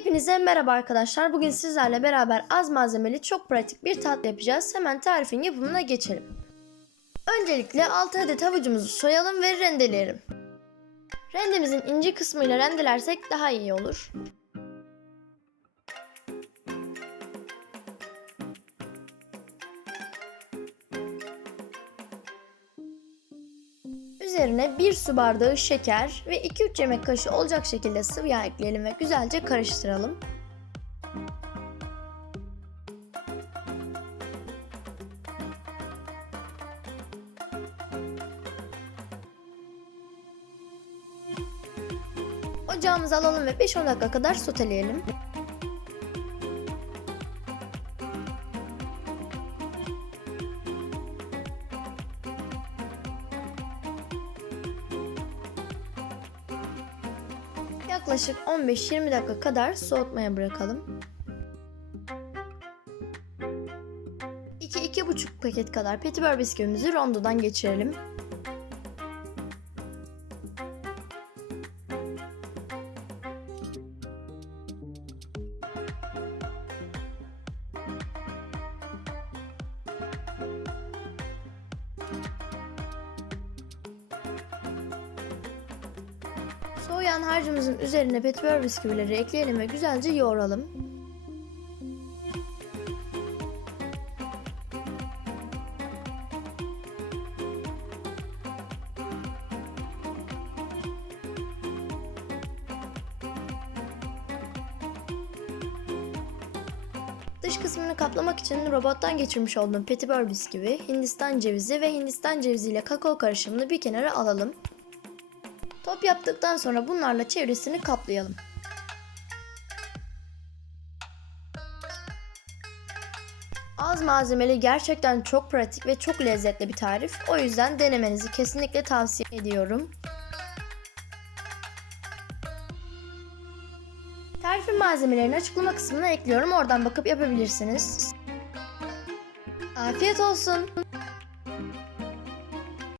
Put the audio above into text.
Hepinize merhaba arkadaşlar. Bugün sizlerle beraber az malzemeli çok pratik bir tatlı yapacağız. Hemen tarifin yapımına geçelim. Öncelikle 6 adet havucumuzu soyalım ve rendeleyelim. Rendemizin ince kısmıyla rendelersek daha iyi olur. Üzerine 1 su bardağı şeker ve 2-3 yemek kaşığı olacak şekilde sıvı yağ ekleyelim ve güzelce karıştıralım. Ocağımıza alalım ve 5-10 dakika kadar soteleyelim. Yaklaşık 15-20 dakika kadar soğutmaya bırakalım. 2-2,5 paket kadar petibör bisküvimizi rondodan geçirelim. Soğuyan harcımızın üzerine petibör bisküvileri ekleyelim ve güzelce yoğuralım. Dış kısmını kaplamak için robottan geçirmiş olduğum petibör bisküvi, hindistan cevizi ve hindistan cevizi ile kakao karışımını bir kenara alalım. Top yaptıktan sonra bunlarla çevresini kaplayalım. Az malzemeli gerçekten çok pratik ve çok lezzetli bir tarif. O yüzden denemenizi kesinlikle tavsiye ediyorum. Tarifin malzemelerini açıklama kısmına ekliyorum. Oradan bakıp yapabilirsiniz. Afiyet olsun.